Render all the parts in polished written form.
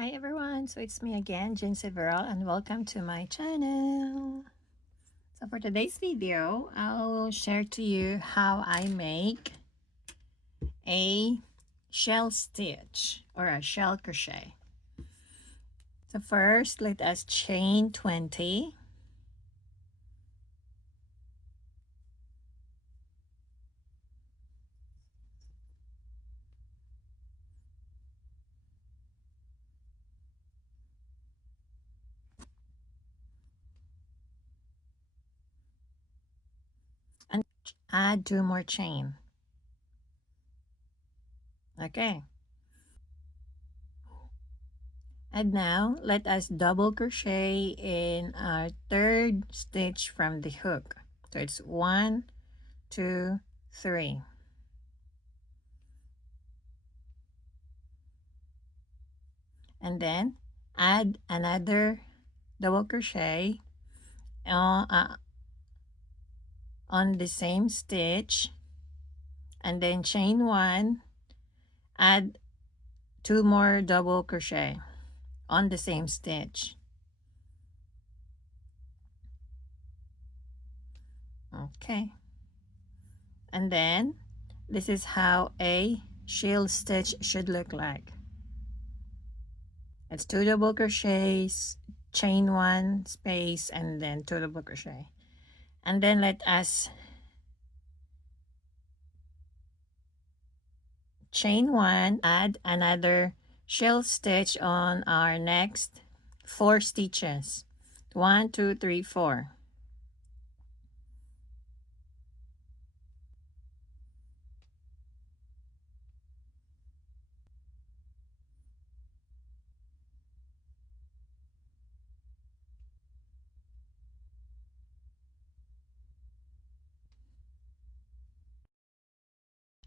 Hi everyone, so it's me again, Jeansy Veral, and welcome to my channel. So for today's video, I'll share to you how I make a shell stitch or a shell crochet. So first, let us chain 20. And add 2 more chain. Okay. And now, let us double crochet in our third stitch from the hook. So it's 1, 2, 3. And then add another double crochet on the same stitch, and then chain 1, add 2 more double crochet on the same stitch. Okay, and then this is how a shell stitch should look like. It's 2 double crochets, chain 1 space, and then 2 double crochet. And then let us chain 1, add another shell stitch on our next 4 stitches. 1, 2, 3, 4.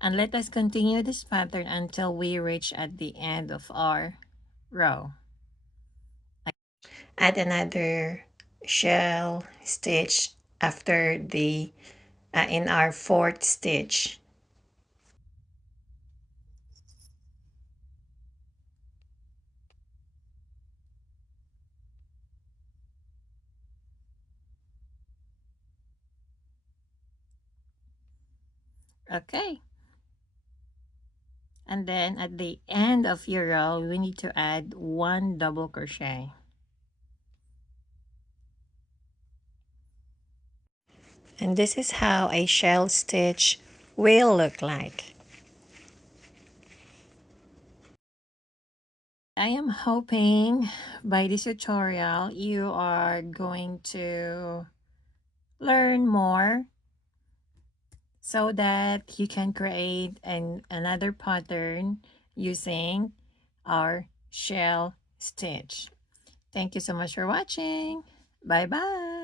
And let us continue this pattern until we reach at the end of our row. Add another shell stitch after the in our 4th stitch. Okay, and then at the end of your row we need to add 1 double crochet. And this is how a shell stitch will look like. I am hoping by this tutorial you are going to learn more so that you can create another pattern using our shell stitch. Thank you so much for watching. Bye bye.